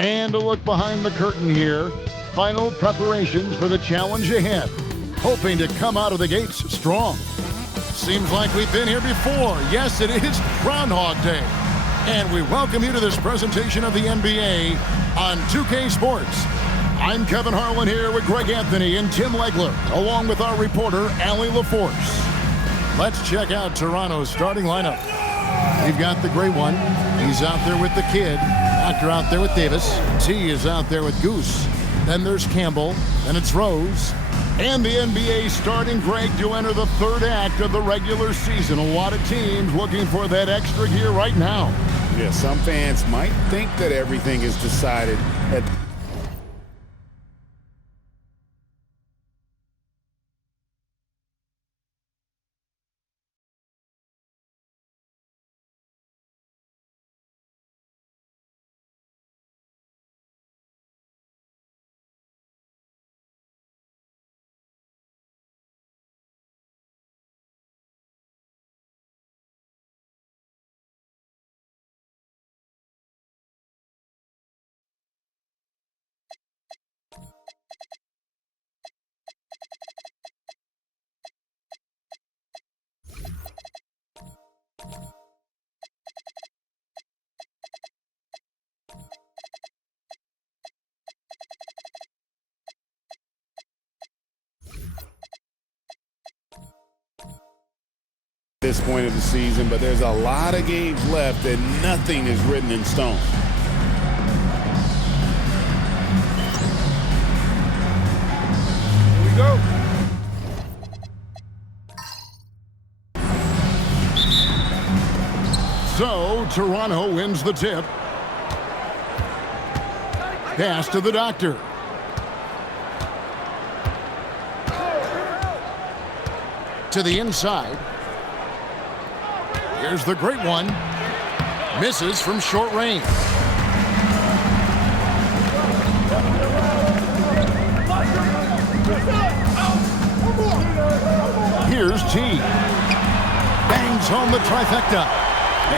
And a look behind the curtain here. Final preparations for the challenge ahead. Hoping to come out of the gates strong. Seems like we've been here before. Yes, it is Groundhog Day. And we welcome you to this presentation of the NBA on 2K Sports. I'm Kevin Harlan here with Greg Anthony and Tim Legler, along with our reporter, Allie LaForce. Let's check out Toronto's starting lineup. We've got the gray one. He's out there with the kid. Doctor out there with Davis. T is out there with Goose. Then there's Campbell. Then it's Rose. And the NBA starting Greg to enter the third act of the regular season. A lot of teams looking for that extra gear right now. Yeah, some fans might think that everything is decided at this point of the season, but there's a lot of games left and nothing is written in stone. Here we go. So, Toronto wins the tip. Pass to the doctor. To the inside. Here's the great one. Misses from short range. Here's T. Bangs home the trifecta.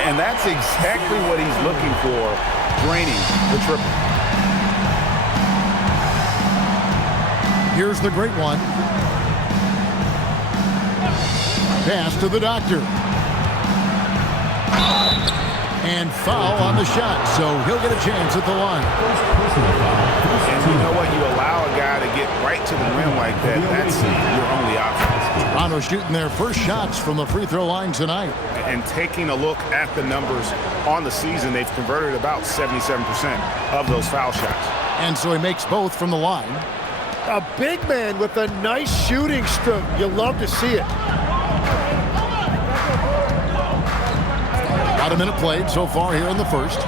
And that's exactly what he's looking for, draining the triple. Here's the great one. Pass to the doctor. And foul on the shot, so he'll get a chance at the line. And you know what? You allow a guy to get right to the rim like that, that's your only option. Toronto shooting their first shots from the free throw line tonight. And taking a look at the numbers on the season, they've converted about 77% of those foul shots. And so he makes both from the line. A big man with a nice shooting stroke. You love to see it. About a minute played so far here in the first.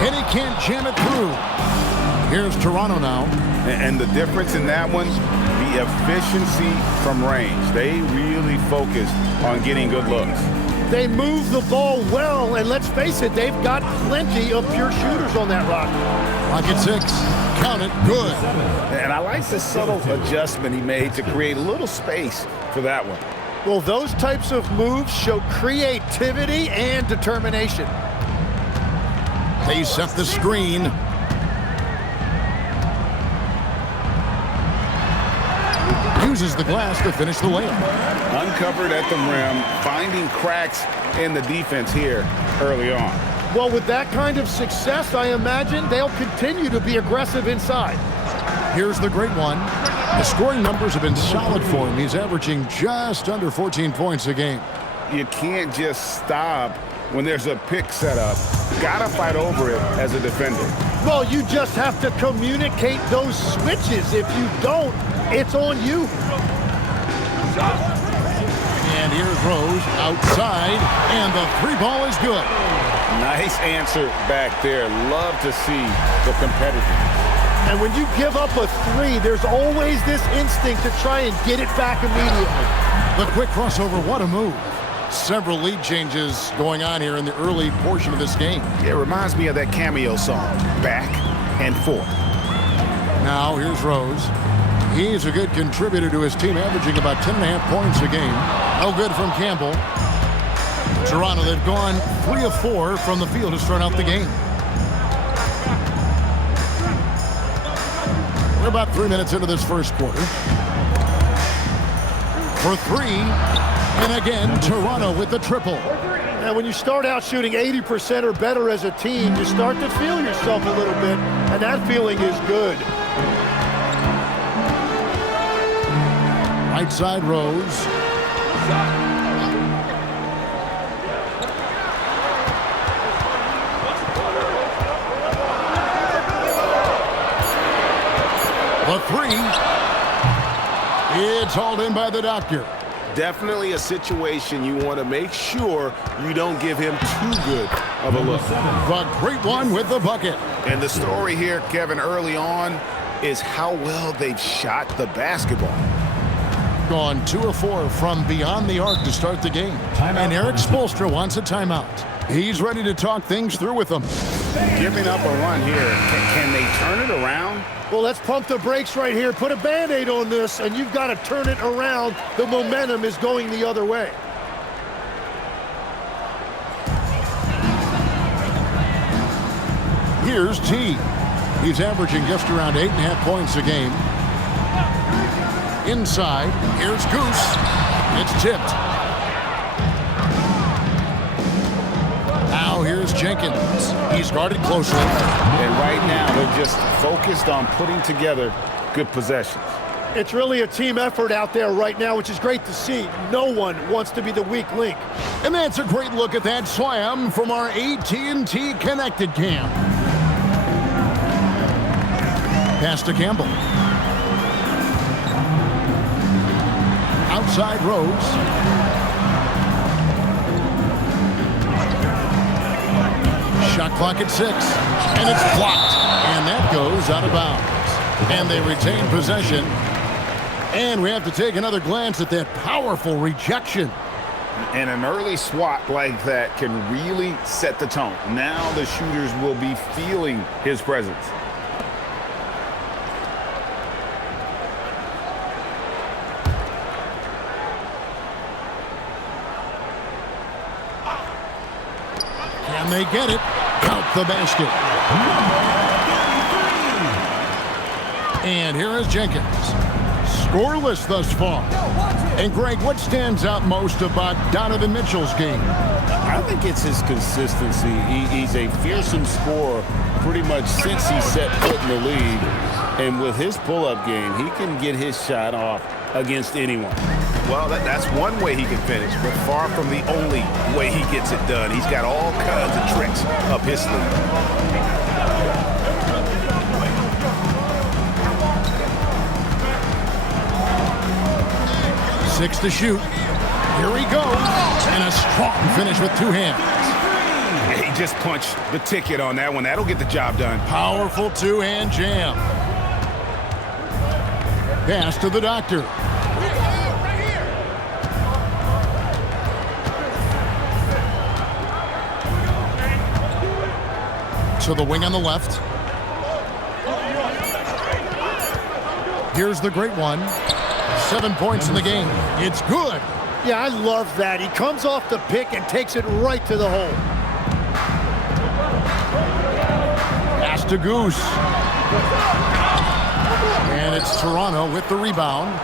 And he can't jam it through. Here's Toronto now. And the difference in that one, the efficiency from range. They really focused on getting good looks. They move the ball well, and let's face it, they've got plenty of pure shooters on that roster. Pocket 6. Count it. Good. And I like the subtle adjustment he made to create a little space for that one. Well, those types of moves show creativity and determination. They set the screen. Uses the glass to finish the layup. Uncovered at the rim, finding cracks in the defense here early on. Well, with that kind of success, I imagine they'll continue to be aggressive inside. Here's the great one. The scoring numbers have been solid for him. He's averaging just under 14 points a game. You can't just stop when there's a pick set up. Gotta fight over it as a defender. Well, you just have to communicate those switches. If you don't, it's on you. And here's Rose outside, and the three ball is good. Nice answer back there. Love to see the competitiveness. And when you give up a three, there's always this instinct to try and get it back immediately. The quick crossover, what a move. Several lead changes going on here in the early portion of this game. It reminds me of that Cameo song, Back and Forth. Now here's Rose. He's a good contributor to his team, averaging about 10.5 points a game. No good from Campbell. Toronto, they've gone 3 of 4 from the field to start out the game. We're about 3 minutes into this first quarter. For 3, and again, Toronto with the triple. And when you start out shooting 80% or better as a team, you start to feel yourself a little bit, and that feeling is good. Right side Rose. The 3. It's hauled in by the doctor. Definitely a situation you want to make sure you don't give him too good of a look. The great one with the bucket. And the story here, Kevin, early on is how well they've shot the basketball. Gone 2 of 4 from beyond the arc to start the game. And Eric Spoelstra wants a timeout. He's ready to talk things through with them. Giving up a run here, can they turn it around? Well, let's pump the brakes right here. Put a Band-Aid on this, and you've got to turn it around. The momentum is going the other way. Here's T. He's averaging just around 8.5 points a game. Inside, here's Goose. It's tipped. Now here's Jenkins. He's guarded closely. And right now, they're just focused on putting together good possessions. It's really a team effort out there right now, which is great to see. No one wants to be the weak link. And that's a great look at that slam from our AT&T Connected Cam. Pass to Campbell. Outside Rose. Shot clock at 6. And it's blocked. And that goes out of bounds. And they retain possession. And we have to take another glance at that powerful rejection. And an early swat like that can really set the tone. Now the shooters will be feeling his presence. Can they get it? Count the basket. And here is Jenkins. Scoreless thus far. And Greg, what stands out most about Donovan Mitchell's game? I think it's his consistency. He's a fearsome scorer pretty much since he set foot in the league. And with his pull-up game, he can get his shot off against anyone. Well, that's one way he can finish, but far from the only way he gets it done. He's got all kinds of tricks up his sleeve. 6 to shoot. Here he goes. And a strong finish with 2 hands. Yeah, he just punched the ticket on that one. That'll get the job done. Powerful 2-hand jam. Pass to the doctor. To the wing on the left. Here's the great one. 7 points in the game. It's good. Yeah, I love that. He comes off the pick and takes it right to the hole. Pass to Goose. And it's Toronto with the rebound.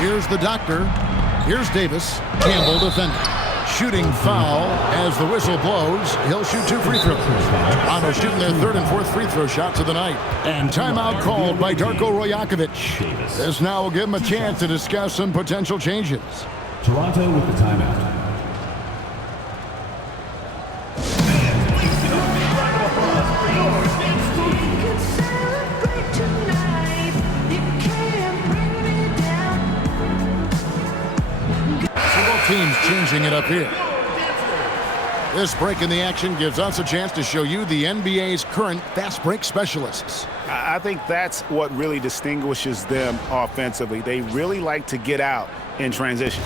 Here's the doctor. Here's Davis. Campbell defending. Shooting foul as the whistle blows. He'll shoot 2 free throws. Toronto shooting their 3rd and 4th free throw shots of the night. And timeout called by Darko Rajakovic. This now will give him a chance to discuss some potential changes. Toronto with the timeout. Teams changing it up here. This break in the action gives us a chance to show you the NBA's current fast break specialists. I think that's what really distinguishes them offensively. They really like to get out in transition.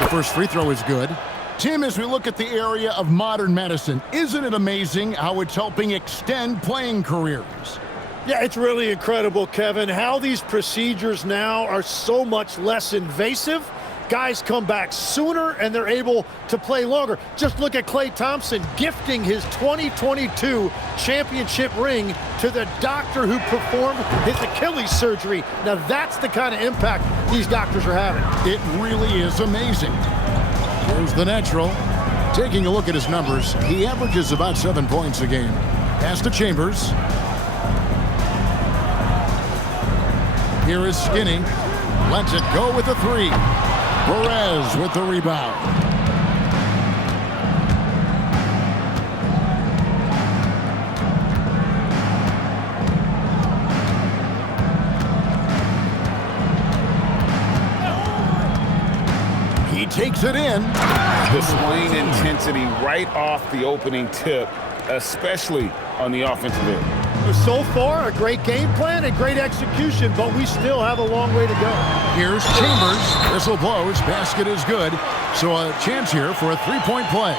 The first free throw is good. Tim, as we look at the area of modern medicine, isn't it amazing how it's helping extend playing careers? Yeah, it's really incredible, Kevin, how these procedures now are so much less invasive. Guys come back sooner, and they're able to play longer. Just look at Klay Thompson gifting his 2022 championship ring to the doctor who performed his Achilles surgery. Now, that's the kind of impact these doctors are having. It really is amazing. Here's the natural. Taking a look at his numbers, he averages about 7 points a game. Pass to Chambers. Here is Skinny. Lets it go with the three. Perez with the rebound. He takes it in. Displaying intensity right off the opening tip, especially on the offensive end. So far, a great game plan and great execution, but we still have a long way to go. Here's Chambers. Whistle blows. Basket is good. So a chance here for a three-point play.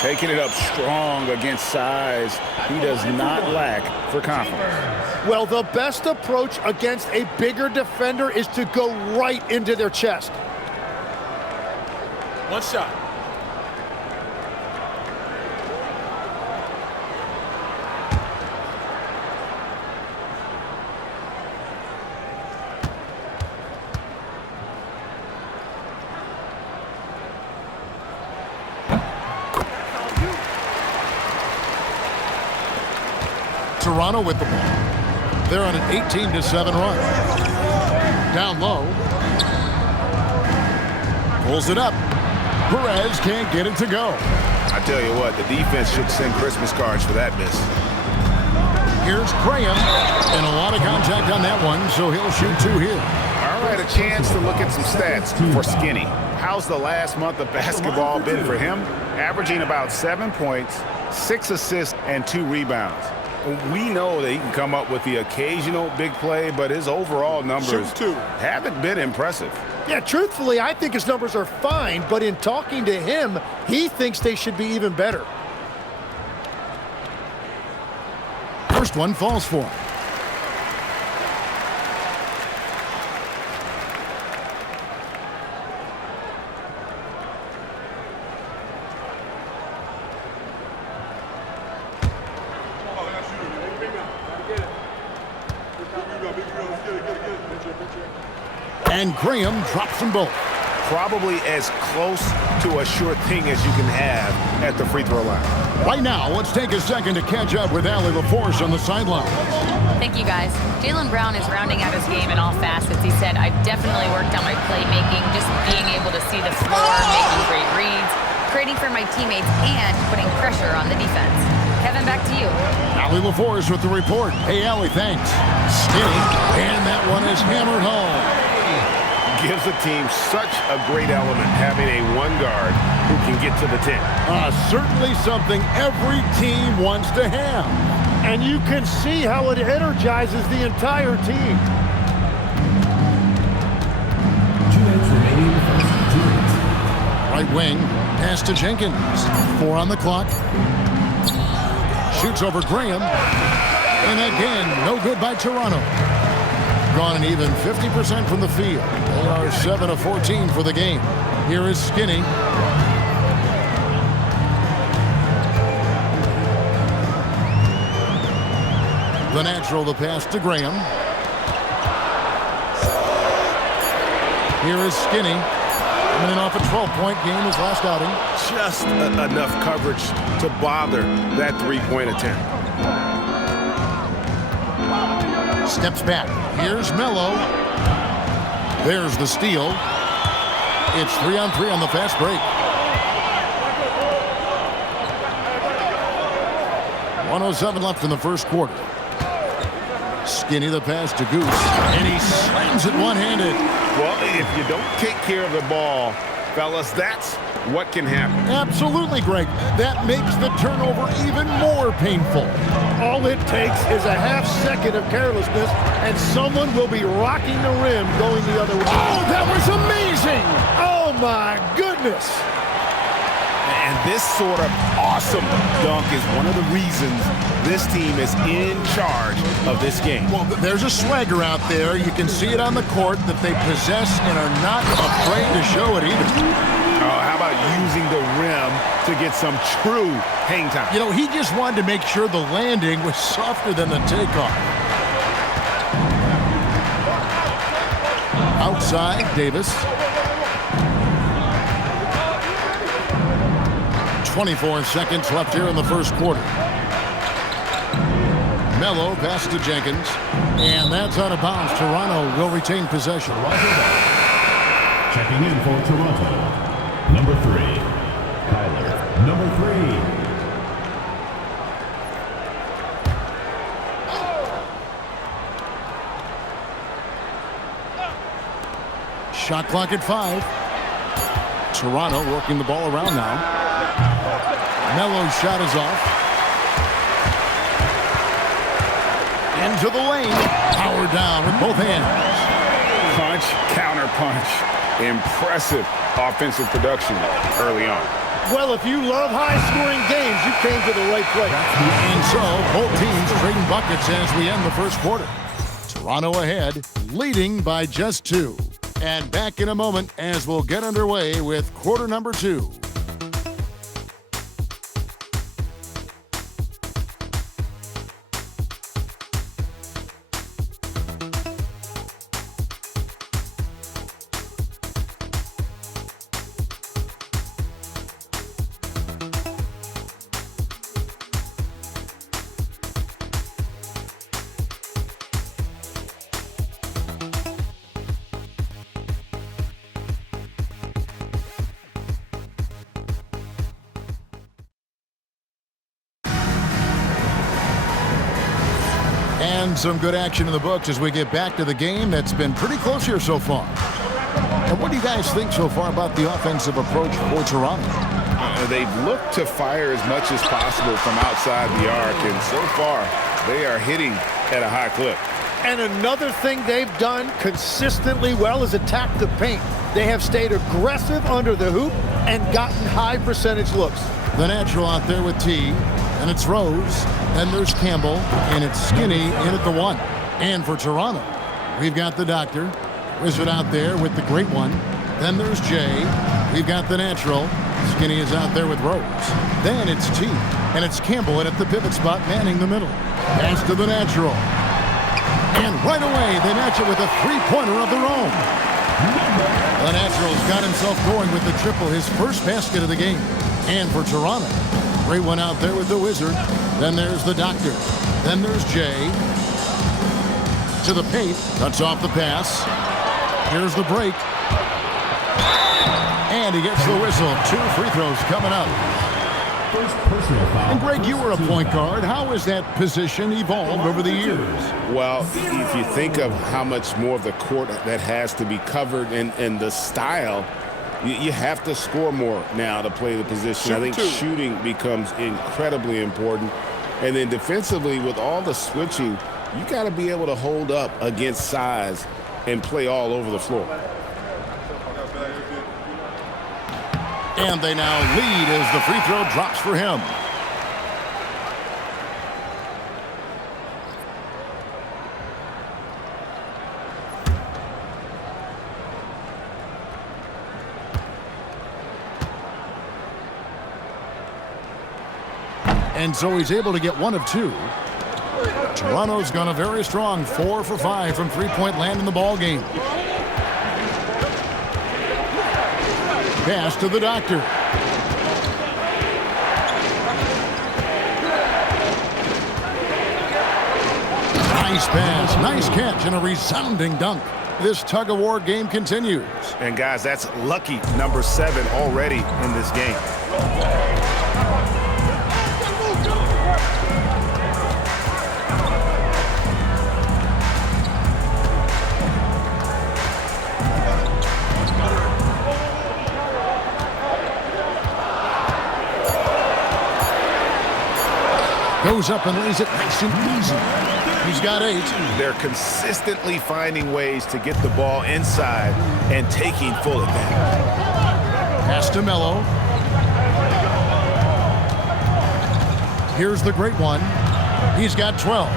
Taking it up strong against size. He does not lack for confidence. Well, the best approach against a bigger defender is to go right into their chest. One shot. Toronto with the ball. They're on an 18-7 run. Down low. Pulls it up. Perez can't get it to go. I tell you what, the defense should send Christmas cards for that miss. Here's Graham. And a lot of contact on that one, so he'll shoot two here. All right, a chance to look at some stats for Skinny. How's the last month of basketball been for him? Averaging about 7 points, 6 assists, and 2 rebounds. We know that he can come up with the occasional big play, but his overall numbers haven't been impressive. Yeah, truthfully, I think his numbers are fine, but in talking to him, he thinks they should be even better. First one falls for him. And Graham drops them both. Probably as close to a sure thing as you can have at the free throw line. Right now, let's take a second to catch up with Allie LaForce on the sideline. Thank you, guys. Jaylen Brown is rounding out his game in all facets. He said, I've definitely worked on my playmaking, just being able to see the floor, making great reads, creating for my teammates, and putting pressure on the defense. Kevin, back to you. Allie LaForce with the report. Hey, Allie, thanks. Skinny, and that one is hammered home. Gives the team such a great element having a one guard who can get to the 10. Certainly something every team wants to have. And you can see how it energizes the entire team. 2 minutes remaining in the first. 2 minutes. Right wing, pass to Jenkins. 4 on the clock. Shoots over Graham. And again, no good by Toronto. Gone an even 50% from the field. They are 7 of 14 for the game. Here is Skinny. The natural, the pass to Graham. Here is Skinny. Coming off a 12-point game his last outing. Just enough coverage to bother that three-point attempt. Steps back. Here's Melo. There's the steal. It's 3-on-3 on the fast break. 1:07 left in the first quarter. Skinny the pass to Goose. And he slams it one-handed. Well, if you don't take care of the ball, fellas, that's what can happen. Absolutely, Greg. That makes the turnover even more painful. All it takes is a half second of carelessness, and someone will be rocking the rim going the other way. Oh, that was amazing! Oh, my goodness. And this sort of awesome dunk is one of the reasons this team is in charge of this game. Well, there's a swagger out there. You can see it on the court that they possess and are not afraid to show it either. How about using the rim to get some true hang time? You know, he just wanted to make sure the landing was softer than the takeoff. Outside, Davis. 24 seconds left here in the first quarter. Melo pass to Jenkins. And that's out of bounds. Toronto will retain possession. Checking in for Toronto. Number 3, Kyler. Number 3. Shot clock at 5. Toronto working the ball around now. Melo's shot is off. Into the lane. Power down with both hands. Punch, counter punch. Impressive offensive production early on. Well, if you love high-scoring games, you came to the right place. And so, both teams trading buckets as we end the first quarter. Toronto ahead, leading by just 2. And back in a moment as we'll get underway with quarter number 2. And some good action in the books as we get back to the game that's been pretty close here so far. And what do you guys think so far about the offensive approach for Toronto? They've looked to fire as much as possible from outside the arc, and so far they are hitting at a high clip. And another thing they've done consistently well is attack the paint. They have stayed aggressive under the hoop and gotten high percentage looks. The natural out there with T. And it's Rose, then there's Campbell, and it's Skinny in at the 1. And for Toronto, we've got the Doctor. Wizard out there with the great one. Then there's Jay. We've got the natural. Skinny is out there with Rose. Then it's T. And it's Campbell in at the pivot spot, manning the middle. Pass to the natural. And right away, they match it with a three-pointer of their own. The natural's got himself going with the triple, his first basket of the game. And for Toronto, great one out there with the Wizard. Then there's the Doctor. Then there's Jay. To the paint. Cuts off the pass. Here's the break. And he gets the whistle. 2 free throws coming up. First personal foul. And Greg, you were a point guard. How has that position evolved over the years? Well, if you think of how much more of the court that has to be covered and the style, you have to score more now to play the position. I think shooting becomes incredibly important. And then defensively, with all the switching, you got to be able to hold up against size and play all over the floor. And they now lead as the free throw drops for him. And so he's able to get 1 of 2. Toronto's gone a very strong 4 for 5 from three-point land in the ball game. Pass to the Doctor. Nice pass, nice catch, and a resounding dunk. This tug-of-war game continues. And guys, that's lucky number 7 already in this game. Goes up and lays it nice and easy. He's got 8. They're consistently finding ways to get the ball inside and taking full advantage. Pass to Melo. Here's the great one. He's got 12.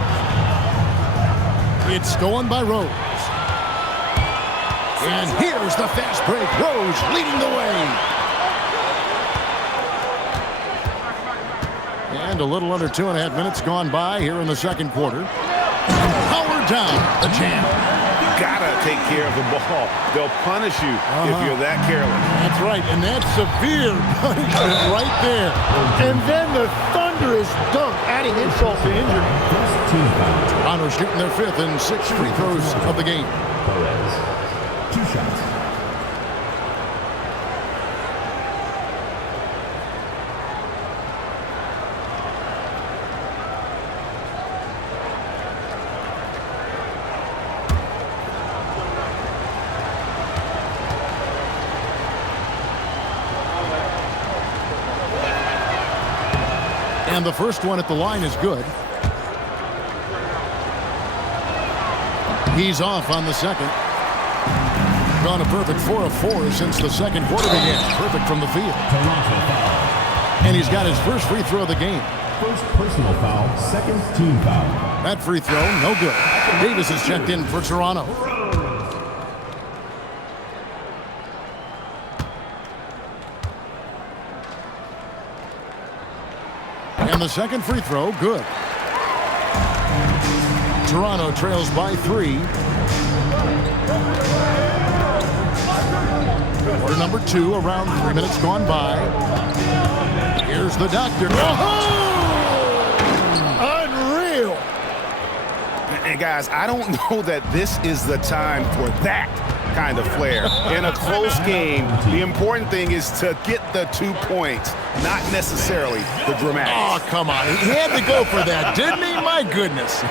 It's stolen by Rose. And here's the fast break. Rose leading the way. And a little under 2.5 minutes gone by here in the second quarter. Power down, the champ. Gotta take care of the ball. They'll punish you if you're that careless. That's right, and that's severe punishment right there. And then the thunderous dunk, adding insult to injury. Toronto shooting their 5th and 6th free throws of the game. Perez. 2 shots. And the first one at the line is good. He's off on the second. Gone a perfect 4 of 4 since the second quarter began. Perfect from the field. Toronto foul. And he's got his first free throw of the game. First personal foul, second team foul. That free throw, no good. Davis is checked in for Toronto. And the second free throw, good. Toronto trails by 3. Quarter number 2, around 3 minutes gone by. Here's the doctor. Unreal. And guys, I don't know that this is the time for that kind of flair. In a close game, the important thing is to get the 2 points, not necessarily the dramatics. Oh, come on. He had to go for that, didn't he? My goodness.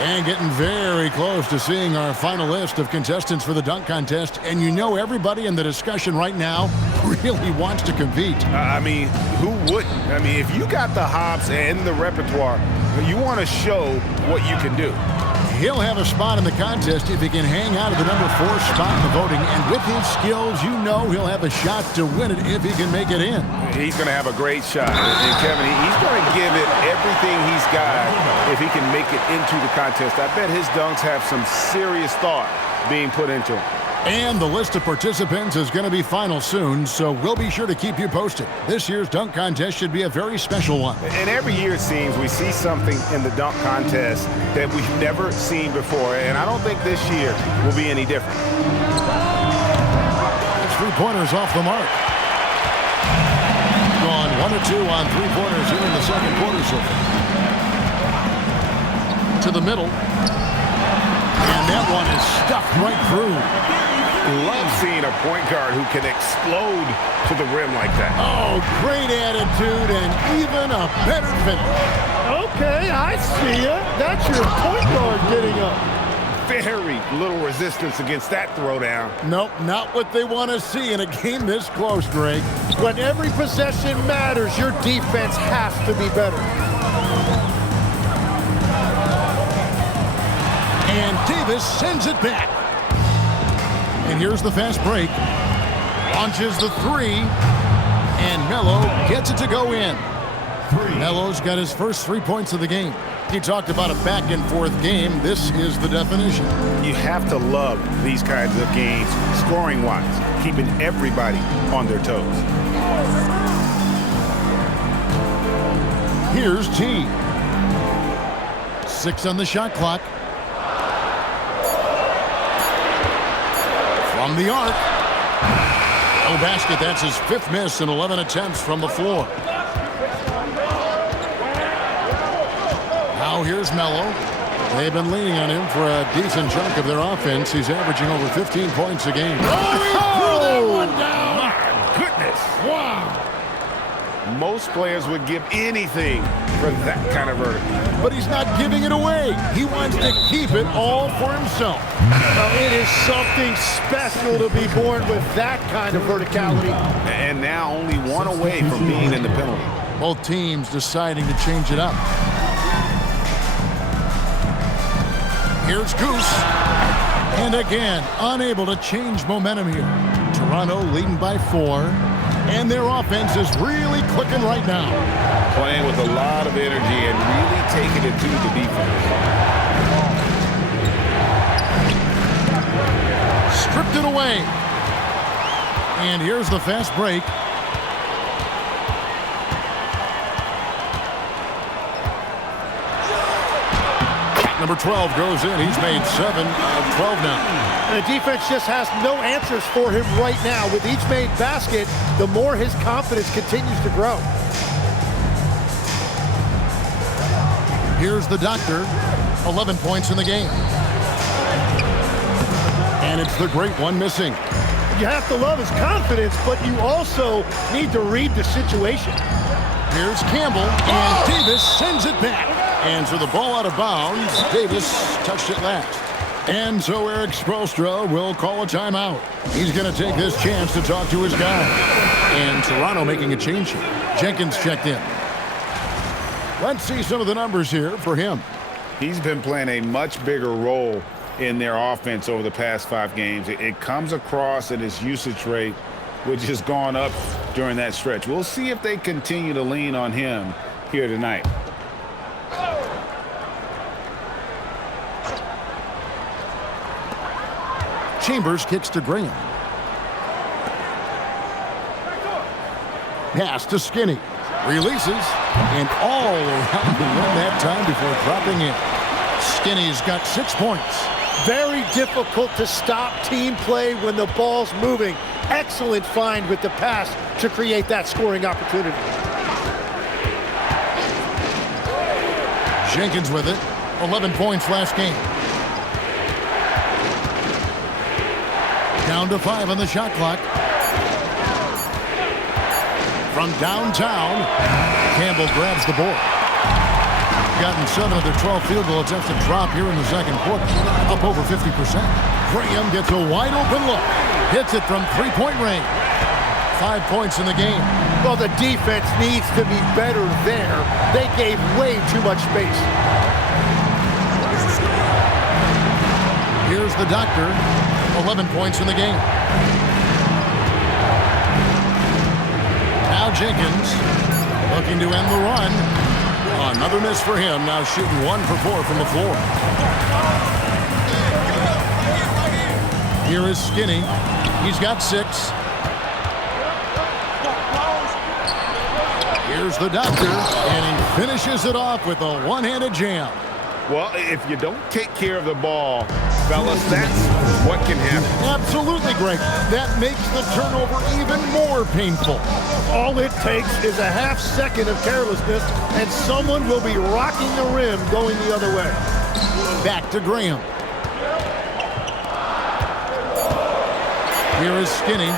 And getting very close to seeing our final list of contestants for the dunk contest. And you know everybody in the discussion right now really wants to compete. I mean, who wouldn't? I mean, if you got the hops and the repertoire, you want to show what you can do. He'll have a spot in the contest if he can hang out at the number 4 spot in the voting. And with his skills, you know he'll have a shot to win it if he can make it in. He's going to have a great shot. And Kevin, he's going to give it everything he's got if he can make it into the contest. I bet his dunks have some serious thought being put into them. And the list of participants is going to be final soon, so we'll be sure to keep you posted. This year's dunk contest should be a very special one. And every year it seems we see something in the dunk contest that we've never seen before, and I don't think this year will be any different. 3-pointers off the mark. Gone 1 or 2 on 3-pointers here in the second quarter so far. To the middle. And that one is stuffed right through. Love seeing a point guard who can explode to the rim like that. Oh, great attitude and even a better finish. Okay, I see ya. That's your point guard getting up. Very little resistance against that throwdown. Nope, not what they want to see in a game this close, Greg. When every possession matters, your defense has to be better. And Davis sends it back. And here's the fast break. Launches the 3. And Melo gets it to go in. Melo's got his first 3 points of the game. He talked about a back-and-forth game. This is the definition. You have to love these kinds of games, scoring-wise, keeping everybody on their toes. Here's T. 6 on the shot clock. From the arc. No basket. That's his 5th miss in 11 attempts from the floor. Now here's Melo. They've been leaning on him for a decent chunk of their offense. He's averaging over 15 points a game. Oh, he threw that one down. My goodness. Wow. Most players would give anything for that kind of vertical. But he's not giving it away. He wants to keep it all for himself. Now, it is something special to be born with that kind of verticality. And now only one away from being in the penalty. Both teams deciding to change it up. Here's Goose. And again, unable to change momentum here. Toronto leading by 4. And their offense is really clicking right now. Playing with a lot of energy and really taking it to the defense. Stripped it away. And here's the fast break. Number 12 goes in. He's made 7 of 12 now. And the defense just has no answers for him right now. With each made basket, the more his confidence continues to grow. Here's the doctor. 11 points in the game. And it's the great one missing. You have to love his confidence, but you also need to read the situation. Here's Campbell, and Davis sends it back. And so the ball out of bounds. Davis touched it last. And so Eric Spoelstra will call a timeout. He's going to take this chance to talk to his guy. And Toronto making a change here. Jenkins checked in. Let's see some of the numbers here for him. He's been playing a much bigger role in their offense over the past 5 games. It comes across in his usage rate, which has gone up during that stretch. We'll see if they continue to lean on him here tonight. Chambers kicks to Graham. Pass to Skinny. Releases. And all around the rim that time before dropping in. Skinny's got 6 points. Very difficult to stop team play when the ball's moving. Excellent find with the pass to create that scoring opportunity. Jenkins with it. 11 points last game. Down to 5 on the shot clock. From downtown, Campbell grabs the board. Gotten 7 of their 12 field goal attempts to drop here in the second quarter. Up over 50%. Graham gets a wide open look. Hits it from three-point range. 5 points in the game. Well, the defense needs to be better there. They gave way too much space. Here's the doctor. 11 points in the game. Now Jenkins looking to end the run. Another miss for him. Now shooting 1 for 4 from the floor. Here is Skinny. He's got 6. Here's the doctor, and he finishes it off with a one-handed jam. Well, if you don't take care of the ball, fellas, that's what can happen. Absolutely, Greg. That makes the turnover even more painful. All it takes is a half second of carelessness, and someone will be rocking the rim going the other way. Back to Graham. Here is Skinny.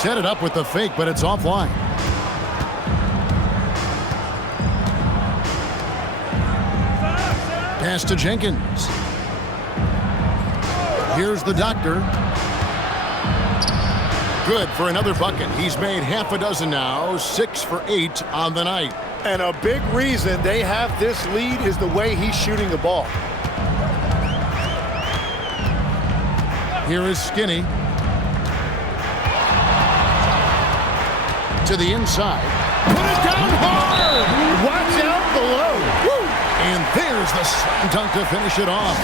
Set it up with the fake, but it's offline. Pass to Jenkins. Here's the doctor. Good for another bucket. He's made half a dozen now, 6 for 8 on the night. And a big reason they have this lead is the way he's shooting the ball. Here is Skinny. To the inside. Put it down hard! Watch out below. Woo! And there's the slam dunk to finish it off.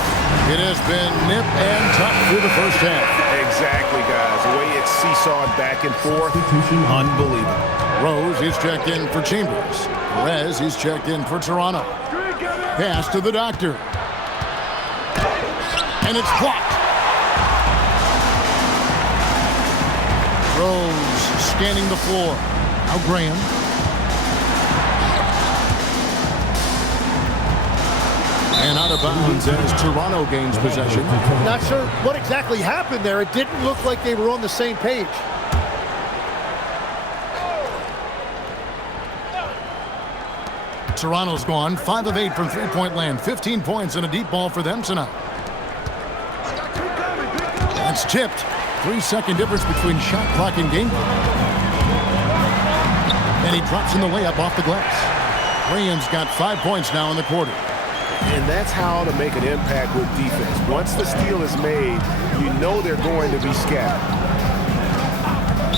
It has been nip and tuck through the first half. Exactly, guys. The way it's seesawed back and forth, unbelievable. Rose, he's checked in for Chambers. Perez, he's checked in for Toronto. Pass to the doctor. And it's blocked. Rose scanning the floor. Now Graham. And out of bounds as Toronto gains possession. Not sure what exactly happened there. It didn't look like they were on the same page. Toronto's gone 5 of 8 from three-point land. 15 points and a deep ball for them tonight. That's tipped. 3-second difference between shot clock and game clock. And he drops in the layup off the glass. Graham's got 5 points now in the quarter. And that's how to make an impact with defense. Once the steal is made, you know they're going to be scattered.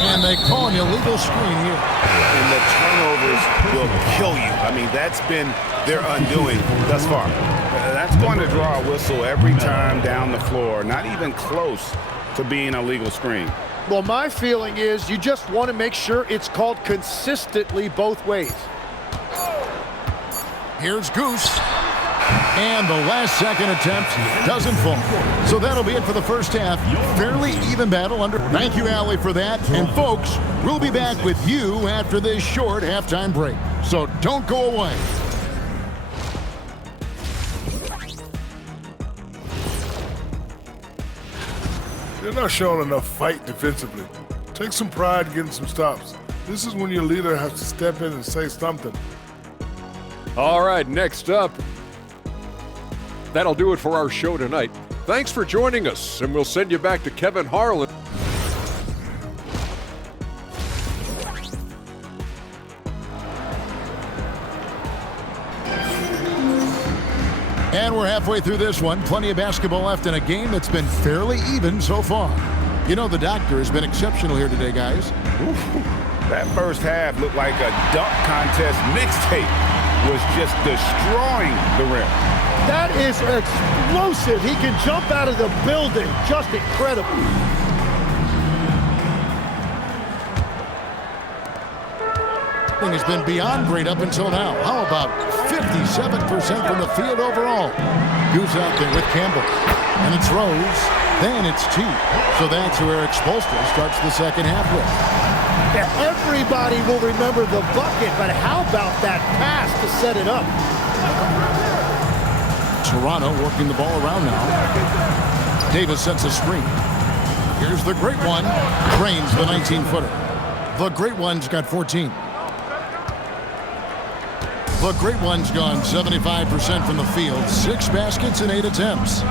And they call an illegal screen here. And the turnovers will kill you. I mean, that's been their undoing thus far. That's going to draw a whistle every time down the floor. Not even close to being a legal screen. Well, my feeling is you just want to make sure it's called consistently both ways. Here's Goose. And the last second attempt doesn't fall. So that'll be it for the first half. Fairly even battle under. Thank you, Allie, for that. And folks, we'll be back with you after this short halftime break. So don't go away. They're not showing enough fight defensively. Take some pride in getting some stops. This is when your leader has to step in and say something. All right, next up. That'll do it for our show tonight. Thanks for joining us, and we'll send you back to Kevin Harlan. And we're halfway through this one. Plenty of basketball left in a game that's been fairly even so far. You know, the doctor has been exceptional here today, guys. That first half looked like a dunk contest mixtape. Was just destroying the rim. That is explosive. He can jump out of the building. Just incredible. Has been beyond great up until now. How about 57% from the field overall? Goose out there with Campbell. And it's Rose. Then it's T. So that's where Expulstra starts the second half with. Yeah, everybody will remember the bucket, but how about that pass to set it up? Toronto working the ball around now. Davis sets a screen. Here's the Great One. Drains the 19-footer. The Great One's got 14. The Great One's gone 75% from the field. 6 baskets and 8 attempts.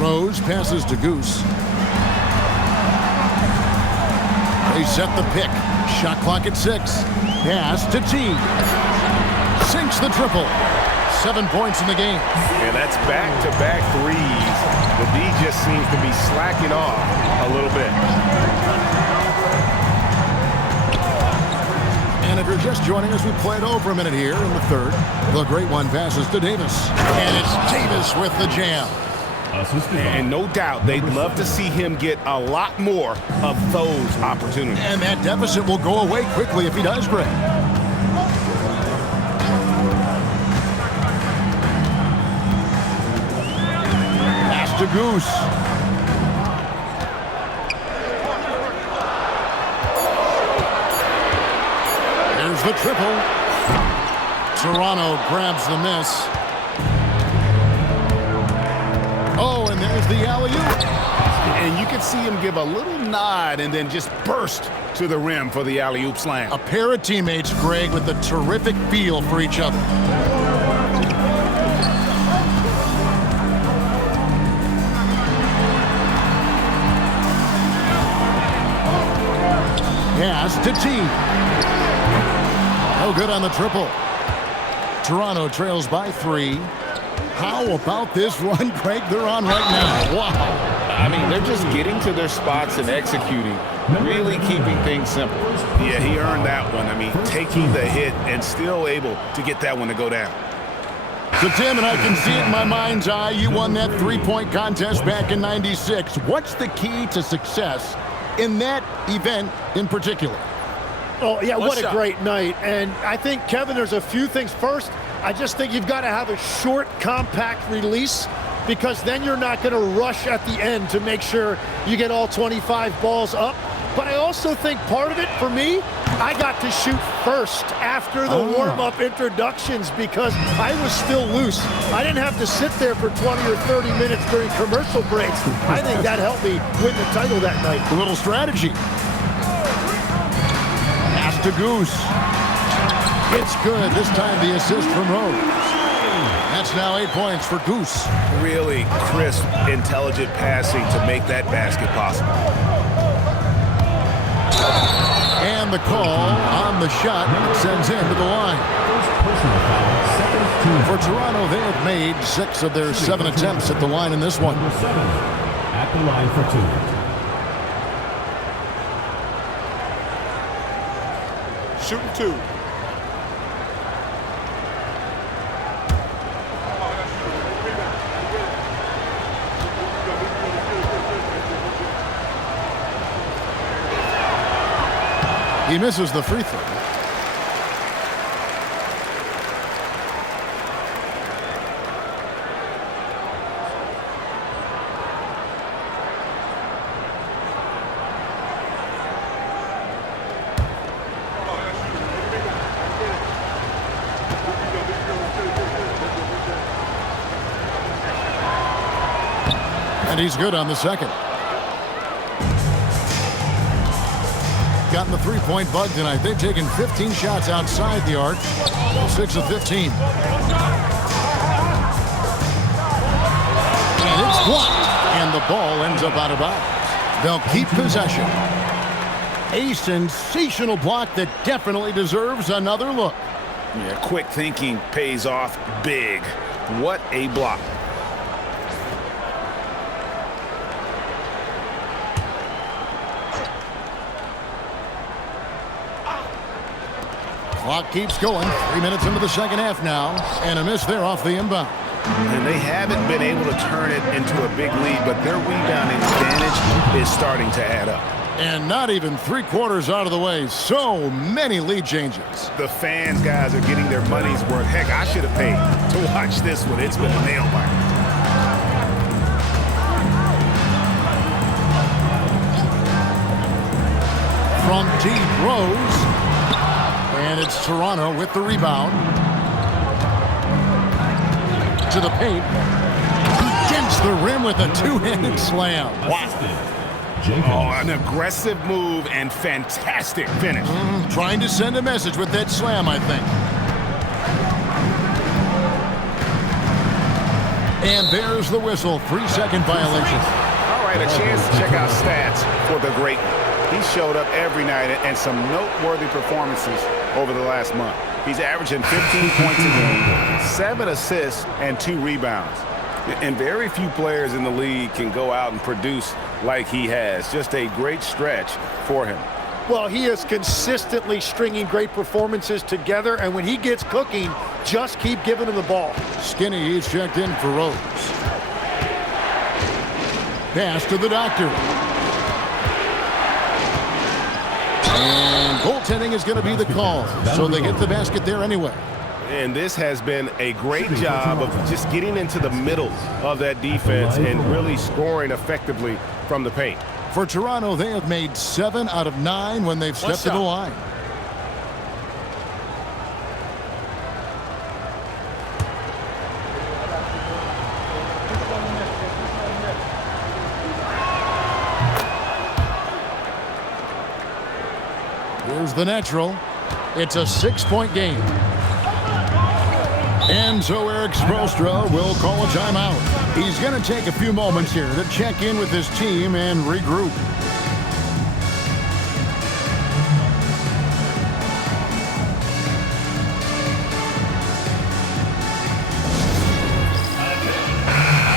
Rose passes to Goose. They set the pick. Shot clock at 6. Pass to T. Sinks the triple. 7 points in the game. And that's back-to-back threes. The D just seems to be slacking off a little bit. And if you're just joining us, we played over a minute here in the third. The Great One passes to Davis. And it's Davis with the jam. And no doubt they'd love to see him get a lot more of those opportunities. And that deficit will go away quickly if he does, Greg. Pass to Goose. Here's the triple. Toronto grabs the miss. Oh, and there's the alley-oop. And you can see him give a little nod and then just burst to the rim for the alley-oop slam. A pair of teammates, Greg, with a terrific feel for each other. Pass to T. No good on the triple. Toronto trails by 3. How about this run, Craig, they're on right now? Wow. I mean, they're just getting to their spots and executing, really keeping things simple. Yeah, he earned that one. I mean, taking the hit and still able to get that one to go down. So, Tim, and I can see it in my mind's eye, you won that three-point contest back in '96. What's the key to success in that event in particular? Oh, yeah, what a great night. And I think, Kevin, there's a few things. First, I just think you've got to have a short, compact release, because then you're not going to rush at the end to make sure you get all 25 balls up. But I also think part of it, for me, I got to shoot first after the warm-up introductions because I was still loose. I didn't have to sit there for 20 or 30 minutes during commercial breaks. I think that helped me win the title that night. A little strategy. Pass to Goose. It's good. This time the assist from Rose. That's now 8 points for Goose. Really crisp, intelligent passing to make that basket possible. And the call on the shot sends him to the line. Personal foul, second team. For Toronto, they have made 6 of their 7 attempts at the line in this one. Number 7, at the line for 2. Shooting 2. He misses the free throw. And he's good on the second. Gotten the three-point bug tonight. They've taken 15 shots outside the arc. 6 of 15. And it's blocked. And the ball ends up out of bounds. They'll keep possession. A sensational block that definitely deserves another look. Yeah, quick thinking pays off big. What a block. Clock keeps going. 3 minutes into the second half now. And a miss there off the inbound. And they haven't been able to turn it into a big lead, but their rebounding advantage is starting to add up. And not even 3/4 out of the way. So many lead changes. The fans, guys, are getting their money's worth. Heck, I should have paid to watch this one. It's been a nail-biter. From deep Rose. And it's Toronto with the rebound. To the paint. Against the rim with a two-handed slam. Wow. Oh, an aggressive move and fantastic finish. Trying to send a message with that slam, I think. And there's the whistle. 3-second violation. All right, a chance to check out stats for the great one. He showed up every night and some noteworthy performances over the last month. He's averaging 15 points a game, 7 assists, and 2 rebounds. And very few players in the league can go out and produce like he has. Just a great stretch for him. Well, he is consistently stringing great performances together, and when he gets cooking, just keep giving him the ball. Skinny, he's checked in for Rose. Pass to the doctor. And goaltending is going to be the call, so they get the basket there anyway. And this has been a great job of just getting into the middle of that defense and really scoring effectively from the paint. For Toronto, they have made 7 out of 9 when they've stepped to the line. Here's the natural. It's a 6-point game. And so Eric Spoelstra will call a timeout. He's going to take a few moments here to check in with his team and regroup.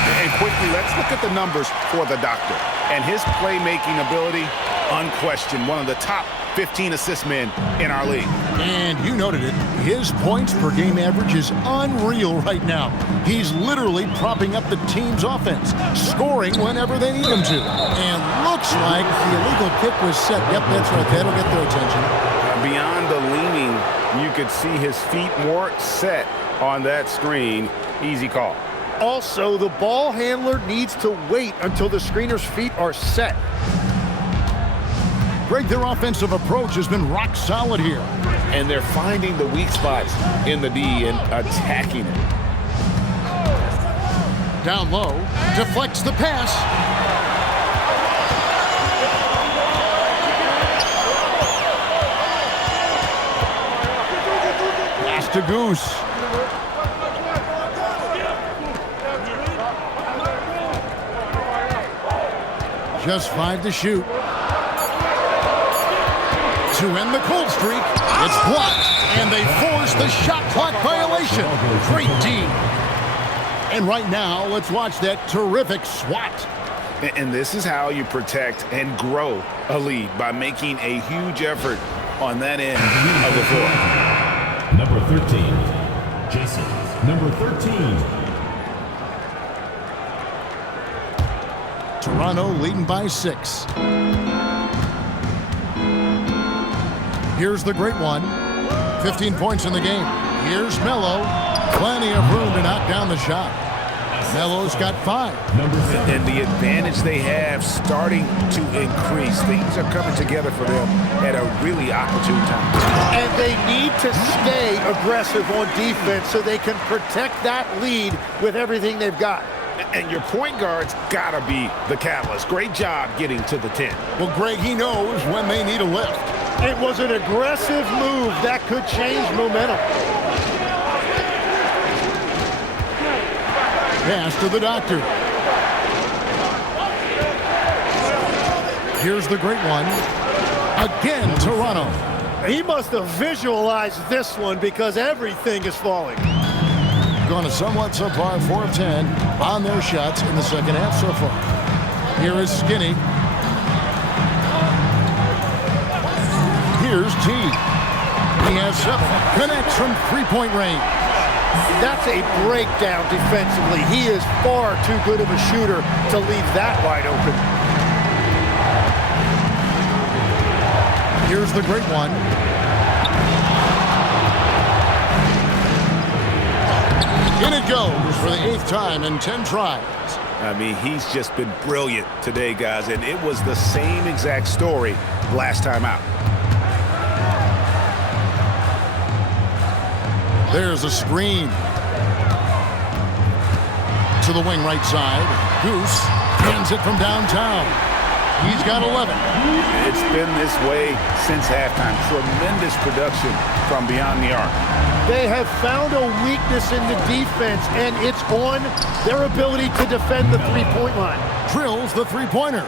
And quickly, let's look at the numbers for the doctor. And his playmaking ability, unquestioned, one of the top 15 assist men in our league. And you noted it. His points per game average is unreal right now. He's literally propping up the team's offense, scoring whenever they need him to. And looks like the illegal kick was set. Yep, that's right. That'll get their attention. Beyond the leaning, you could see his feet more set on that screen. Easy call. Also, the ball handler needs to wait until the screener's feet are set. Greg, their offensive approach has been rock solid here. And they're finding the weak spots in the D and attacking it. Down low, deflects the pass. Pass to Goose. Just 5 to shoot. to end the cold streak. It's blocked, and they force the shot clock violation. Great D. And right now, let's watch that terrific swat. And this is how you protect and grow a lead, by making a huge effort on that end of the floor. Number 13, Jason. Number 13. Toronto leading by 6. Here's the great one. 15 points in the game. Here's Melo. Plenty of room to knock down the shot. Melo's got 5. And the advantage they have starting to increase. Things are coming together for them at a really opportune time. And they need to stay aggressive on defense so they can protect that lead with everything they've got. And your point guard's got to be the catalyst. Great job getting to the 10. Well, Greg, he knows when they need a lift. It was an aggressive move that could change momentum. Pass to the doctor. Here's the great one. Again, Toronto. He must have visualized this one because everything is falling. Going to somewhat subpar, 4 of 10 on their shots in the second half so far. Here is Skinny. Here's T. He has 7. Connects from three-point range. That's a breakdown defensively. He is far too good of a shooter to leave that wide open. Here's the great one. In it goes for the 8th time in 10 tries. I mean, he's just been brilliant today, guys, and it was the same exact story last time out. There's a screen. To the wing right side. Goose hands it from downtown. He's got 11. It's been this way since halftime. Tremendous production from beyond the arc. They have found a weakness in the defense, and it's on their ability to defend the three-point line. Drills the three-pointer.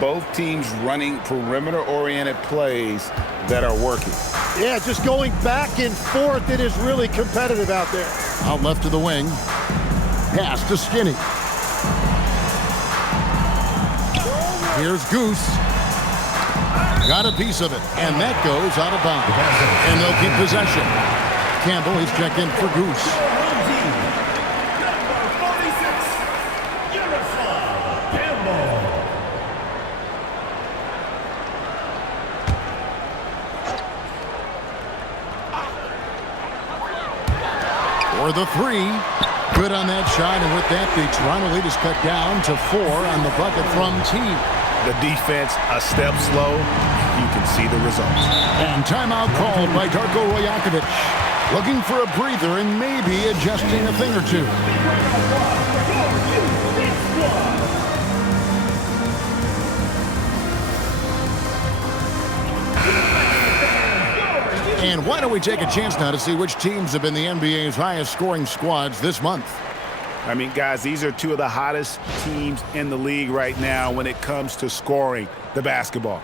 Both teams running perimeter-oriented plays that are working. Yeah, just going back and forth. It is really competitive out there. Out left to the wing. Pass to Skinny. Here's Goose. Got a piece of it, and that goes out of bounds. And they'll keep possession. Campbell is checked in for Goose. For the 3. Good on that shot, and with that, the Toronto lead is cut down to 4 on the bucket from T. The defense a step slow. You can see the results. And timeout called by Darko Rajakovic. Looking for a breather and maybe adjusting a thing or two. And why don't we take a chance now to see which teams have been the NBA's highest scoring squads this month. I mean, guys, these are two of the hottest teams in the league right now when it comes to scoring the basketball.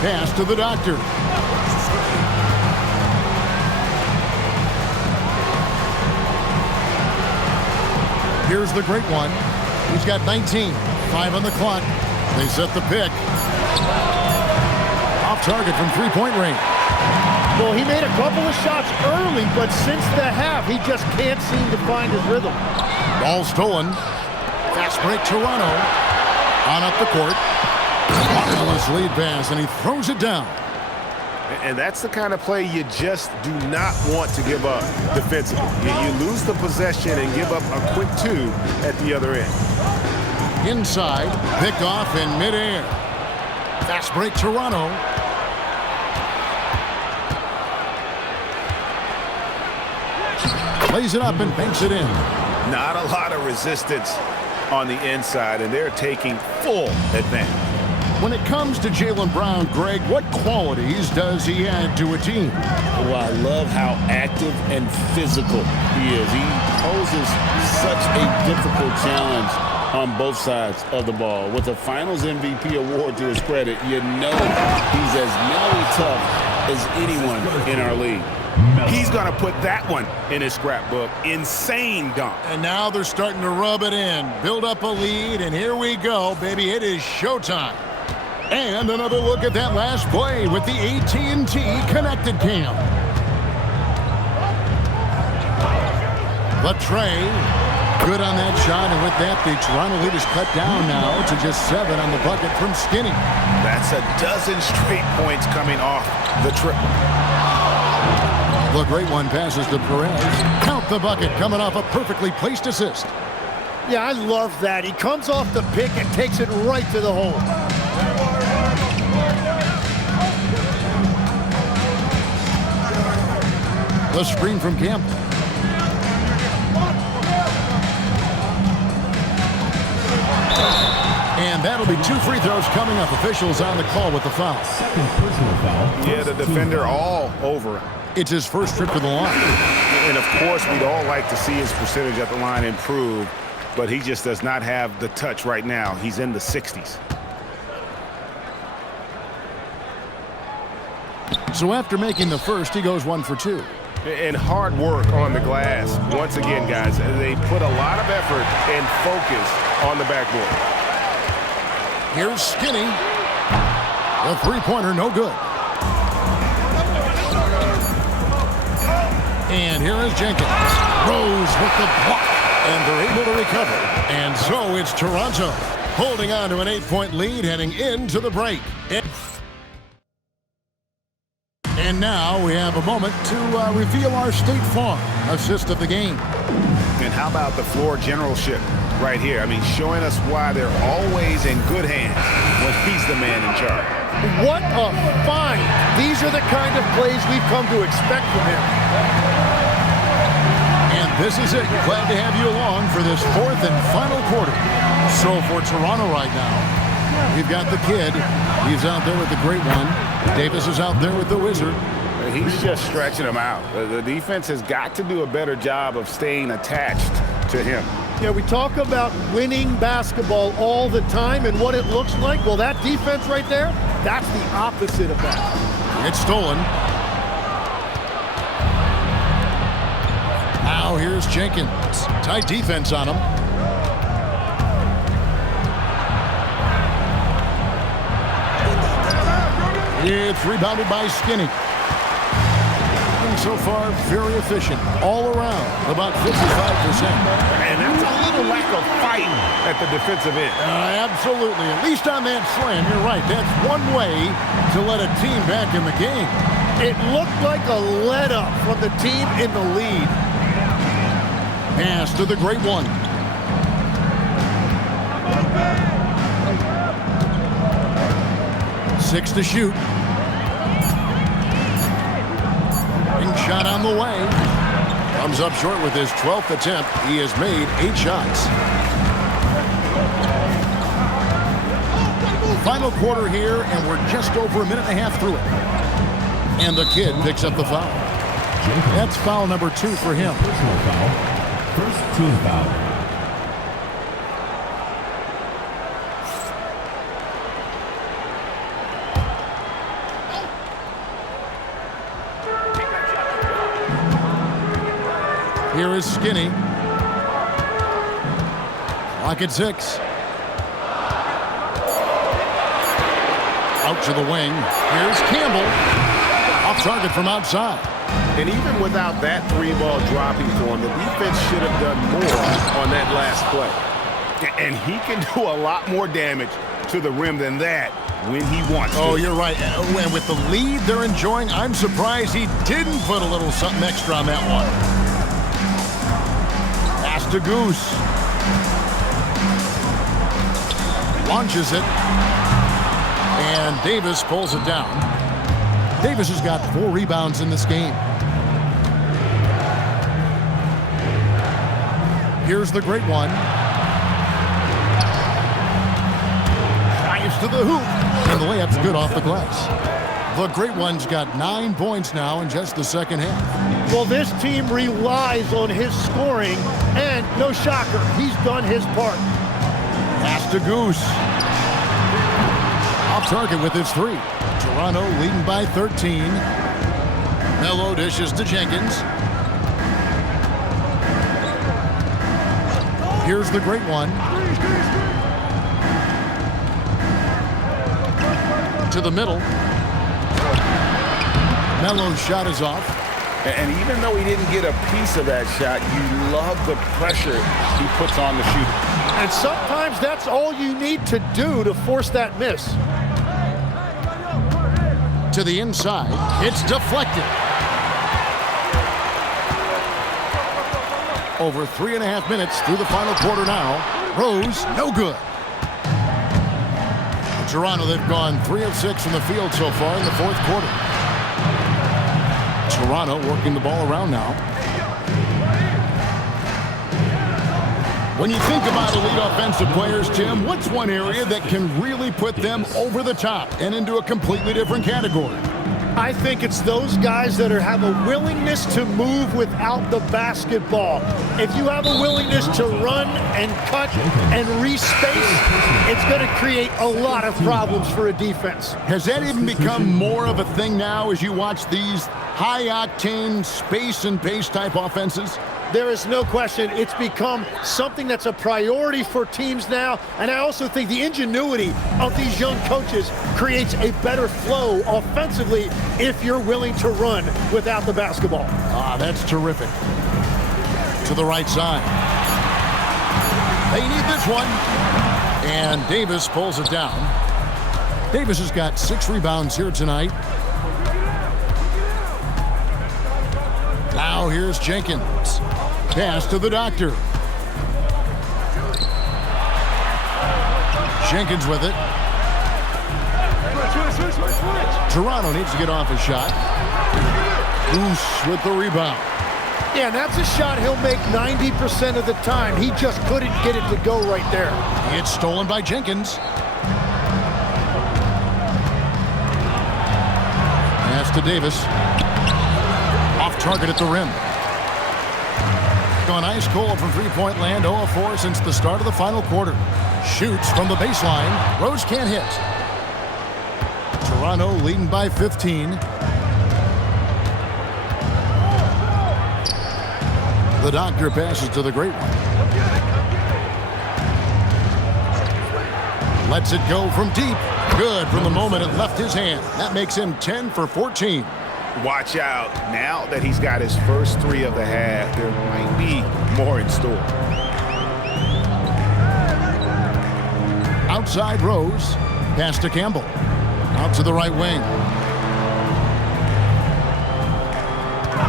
Pass to the doctor. Here's the great one. He's got 19. 5 on the clock. They set the pick. Off target from three-point range. Well, he made a couple of shots early, but since the half, he just can't seem to find his rhythm. Ball stolen. Fast break Toronto. On up the court. Marvelous lead pass, and he throws it down. And that's the kind of play you just do not want to give up defensively. You lose the possession and give up a quick 2 at the other end. Inside, picked off in midair. Fast break Toronto. Plays it up and banks it in. Not a lot of resistance on the inside, and they're taking full advantage. When it comes to Jaylen Brown, Greg, what qualities does he add to a team? Well, I love how active and physical he is. He poses such a difficult challenge on both sides of the ball. With a Finals MVP award to his credit, you know he's as mentally tough as anyone in our league. He's going to put that one in his scrapbook. Insane dunk. And now they're starting to rub it in, build up a lead, and here we go, baby. It is showtime. And another look at that last play with the AT&T Connected Cam. Latray, good on that shot, and with that, the Toronto lead is cut down now to just 7 on the bucket from Skinny. That's a dozen straight points coming off the triple. The great one passes to Perez. Count the bucket, coming off a perfectly placed assist. Yeah, I love that. He comes off the pick and takes it right to the hole. The screen from Campbell. And that'll be 2 free throws coming up. Officials on the call with the foul. Second personal foul. Yeah, the defender all over him. It's his first trip to the line. And, of course, we'd all like to see his percentage at the line improve, but he just does not have the touch right now. He's in the 60s. So after making the first, he goes 1 for 2. And hard work on the glass. Once again, guys, they put a lot of effort and focus on the backboard. Here's Skinny. The three-pointer, no good. And here is Jenkins. Rose with the block. And they're able to recover. And so it's Toronto holding on to an 8-point lead heading into the break. And now we have a moment to reveal our State Farm assist of the game. And how about the floor generalship right here? I mean, showing us why they're always in good hands when he's the man in charge. What a find. These are the kind of plays we've come to expect from him. And this is it. Glad to have you along for this 4th and final quarter. So for Toronto right now, we've got the kid. He's out there with the great one. Davis is out there with the wizard. He's just stretching him out. The defense has got to do a better job of staying attached to him. Yeah, we talk about winning basketball all the time and what it looks like. Well, that defense right there, that's the opposite of that. It's stolen. Now here's Jenkins. Tight defense on him. It's rebounded by Skinny. And so far, very efficient all around, about 55%. And that's a little lack of fight at the defensive end. Absolutely. At least on that slam, you're right. That's one way to let a team back in the game. It looked like a let-up from the team in the lead. Pass to the great one. Six to shoot. Shot on the way. Comes up short with his 12th attempt. He has made 8 shots. Final quarter here, and we're just over a minute and a half through it. And the kid picks up the foul. That's foul number 2 for him. Personal foul. First team foul. Here is Skinny. Clock at 6. Out to the wing. Here's Campbell. Off target from outside. And even without that 3-ball dropping for him, the defense should have done more on that last play. And he can do a lot more damage to the rim than that when he wants to. Oh, you're right. And with the lead they're enjoying, I'm surprised he didn't put a little something extra on that one. Pass to Goose. Launches it. And Davis pulls it down. Davis has got 4 rebounds in this game. Here's the great one. Drives to the hoop. And the layup's good off the glass. The Great One's got 9 points now in just the second half. Well, this team relies on his scoring, and no shocker, he's done his part. Pass to Goose. Off target with his 3. Toronto leading by 13. Melo dishes to Jenkins. Here's the Great One. To the middle. Melo's shot is off. And even though he didn't get a piece of that shot, you love the pressure he puts on the shooter. And sometimes that's all you need to do to force that miss. To the inside. It's deflected. Over 3.5 minutes through the final quarter now. Rose, no good. Toronto, they've gone 3 of 6 from the field so far in the fourth quarter. Toronto working the ball around now. When you think about elite offensive players, Tim, what's one area that can really put them over the top and into a completely different category? I think it's those guys that have a willingness to move without the basketball. If you have a willingness to run and cut and respace, it's going to create a lot of problems for a defense. Has that even become more of a thing now as you watch these high-octane space and pace type offenses? There is no question it's become something that's a priority for teams now, and I also think the ingenuity of these young coaches creates a better flow offensively if you're willing to run without the basketball. That's terrific. To the right side. They need this one. And Davis pulls it down. Davis has got 6 rebounds here tonight. Now here's Jenkins. Pass to the Doctor. Jenkins with it. Toronto needs to get off a shot. Goose with the rebound. Yeah, and that's a shot he'll make 90% of the time. He just couldn't get it to go right there. It's stolen by Jenkins. Pass to Davis. Off target at the rim. Gone ice cold from three-point land, 0 of 4 since the start of the final quarter. Shoots from the baseline. Rose can't hit. Toronto leading by 15. The Doctor passes to the Great One. Lets it go from deep. Good from the moment it left his hand. That makes him 10 for 14. Watch out. Now that he's got his first 3 of the half, there might be more in store. Outside Rose. Pass to Campbell. Out to the right wing.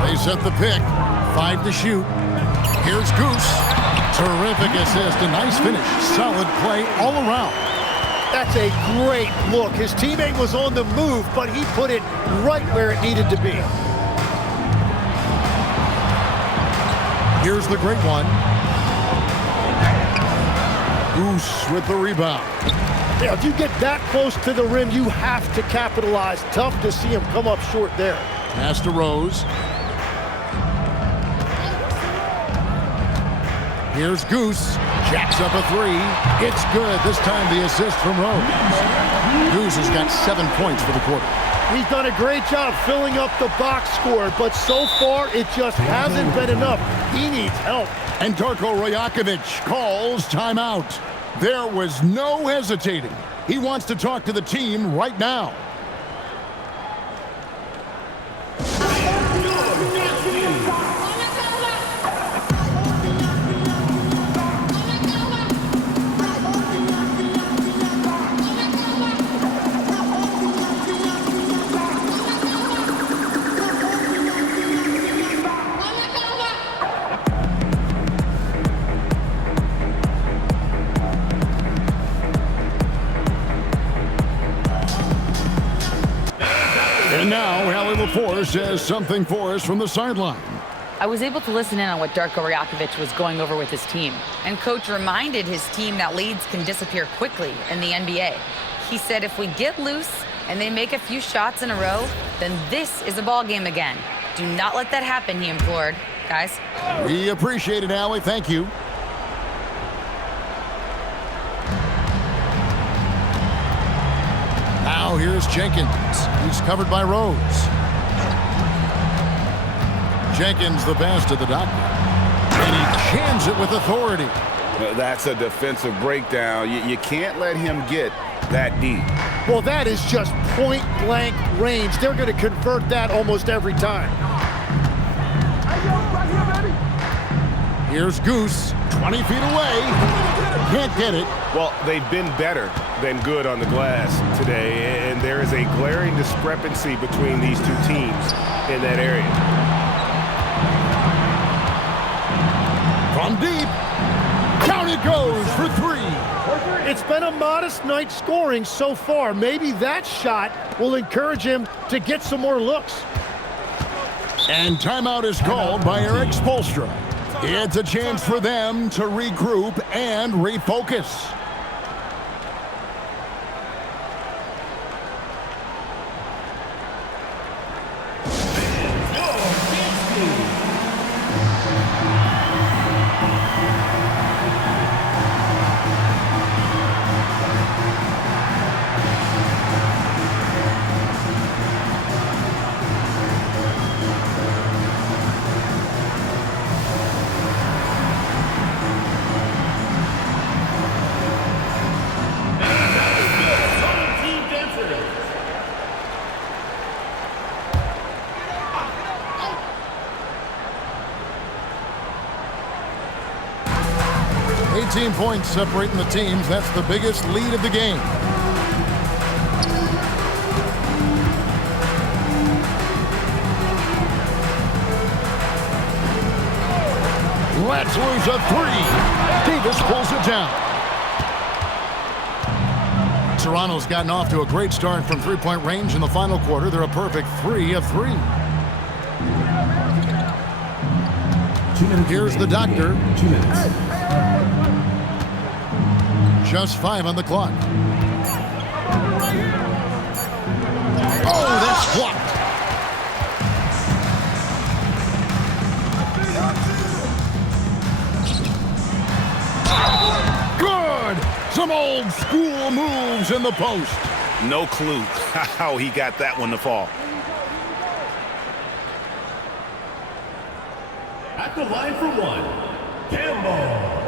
They set the pick. 5 to shoot. Here's Goose. Terrific assist. A nice finish. Solid play all around. That's a great look. His teammate was on the move, but he put it right where it needed to be. Here's the Great One. Goose with the rebound. Yeah, if you get that close to the rim, you have to capitalize. Tough to see him come up short there. Pass to Rose. Here's Goose. Jacks up a 3. It's good. This time the assist from Rose. Goose has got 7 points for the quarter. He's done a great job filling up the box score, but so far it just hasn't been enough. He needs help. And Darko Rajakovic calls timeout. There was no hesitating. He wants to talk to the team right now. And now, Allie LaForce has something for us from the sideline. I was able to listen in on what Darko Rajakovic was going over with his team. And Coach reminded his team that leads can disappear quickly in the NBA. He said if we get loose and they make a few shots in a row, then this is a ball game again. Do not let that happen, he implored. Guys. We appreciate it, Allie. Thank you. Now here's Jenkins. He's covered by Rhodes. Jenkins the best of the doctor. And he jams it with authority. That's a defensive breakdown. You can't let him get that deep. Well, that is just point-blank range. They're going to convert that almost every time. Here's Goose, 20 feet away. Can't get it. Well, they've been better than good on the glass today, and there is a glaring discrepancy between these two teams in that area. From deep, down it goes for three. It's been a modest night scoring so far. Maybe that shot will encourage him to get some more looks. And timeout is called by Eric Spoelstra. It's a chance for them to regroup and refocus. Points separating the teams. That's the biggest lead of the game. Let's lose a three. Davis pulls it down. Toronto's gotten off to a great start from three-point range in the final quarter. They're a perfect 3 of 3. Here's the doctor. 2 minutes. Just 5 on the clock. Oh, that's blocked. Good! Some old school moves in the post. No clue how he got that one to fall. At the line for one, Campbell.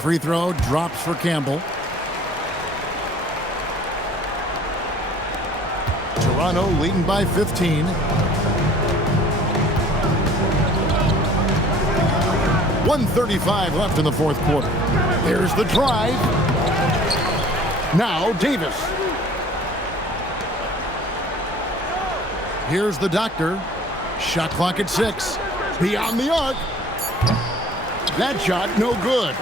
Free throw drops for Campbell. Toronto leading by 15. 1:35 left in the fourth quarter. There's the drive. Now Davis. Here's the doctor. Shot clock at 6. Beyond the arc. That shot no good.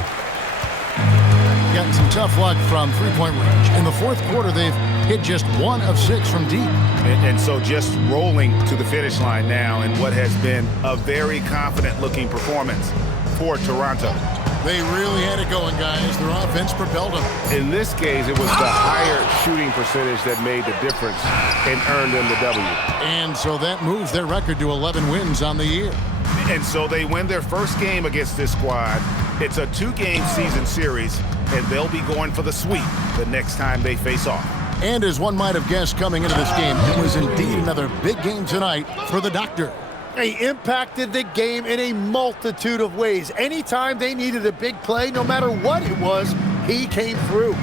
Gotten some tough luck from three-point range. In the fourth quarter, they've hit just 1 of 6 from deep. And so just rolling to the finish line now in what has been a very confident-looking performance for Toronto. They really had it going, guys. Their offense propelled them. In this case, it was the higher shooting percentage that made the difference and earned them the W. And so that moves their record to 11 wins on the year. And so they win their first game against this squad. It's a 2-game season series, and they'll be going for the sweep the next time they face off. And as one might have guessed coming into this game, it was indeed another big game tonight for the doctor. He impacted the game in a multitude of ways. Anytime they needed a big play, no matter what it was, he came through.